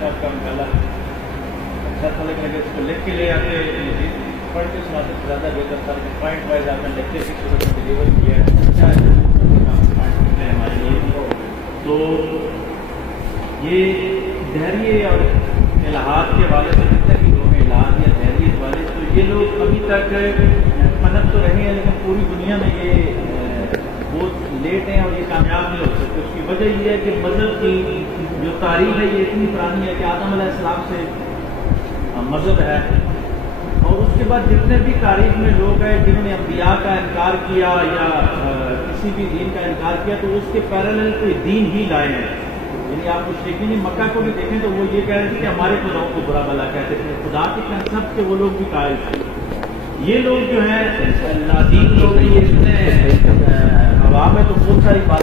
صاحب کا مقالہ اچھا تھا، لیکن اگر اس کو لکھ کے لے آتے پڑھ کے سناتے تو زیادہ بہتر تھا، لیکن پوائنٹ وائز آپ نے لیکچر کی صورت میں ڈلیور کیا ہے، اچھا ہے ہمارے لیے۔ تو یہ دھیریے اور الہات کے حوالے سے جتنے بھی لوگ ہیں الہات یا دھیریے کے حوالے سے، تو یہ لوگ ابھی تک پنپ تو رہے ہیں، لیکن پوری دنیا میں یہ بہت لیٹ ہیں اور یہ کامیاب نہیں ہو سکتے۔ اس کی وجہ یہ ہے کہ مذہب کی جو تاریخ ہے یہ اتنی پرانی ہے کہ آدم علیہ السلام سے مذہب ہے، اور اس کے بعد جتنے بھی تاریخ میں لوگ ہیں جنہوں نے انبیاء کا انکار کیا یا کسی بھی دین کا انکار کیا تو اس کے پیرالل کوئی دین ہی لائے ہیں۔ یعنی آپ مشرکین مکہ کو بھی دیکھیں تو وہ یہ کہہ رہے تھے کہ ہمارے خداؤں کو برا بھلا کہتے تھے، خدا کے کنسپٹ کے وہ لوگ بھی قائل تھے۔ یہ لوگ جو ہیں نادین لوگ ہیں، یہ اتنے عوام ہے تو بہت ساری بات